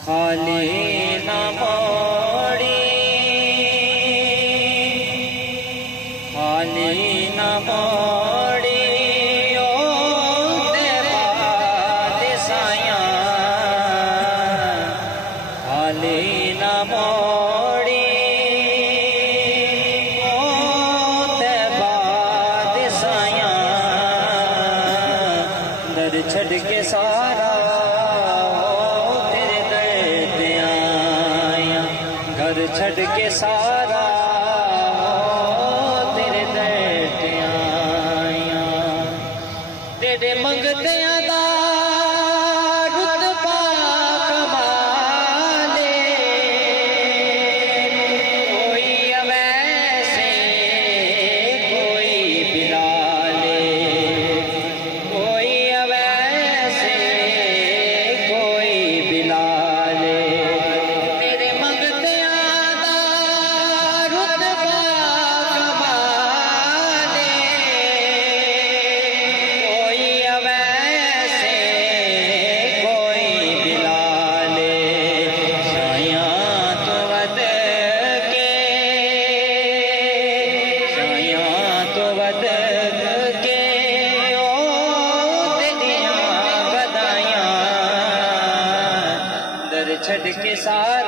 खाली न मोड़ी, खाली न मोड़ी ओ तेरा दिसाया, खाली न मोड़ी ओ तेरा दिसाया। दर छड़ के सारा घर छड़ के सारा तेरे दर ते आया। तेरे मंगतियां दा रुतबा कमाले, कोई अवैसे कोई बिलाले, कोई अवैसे कोई बिलाले। छड़ के सारा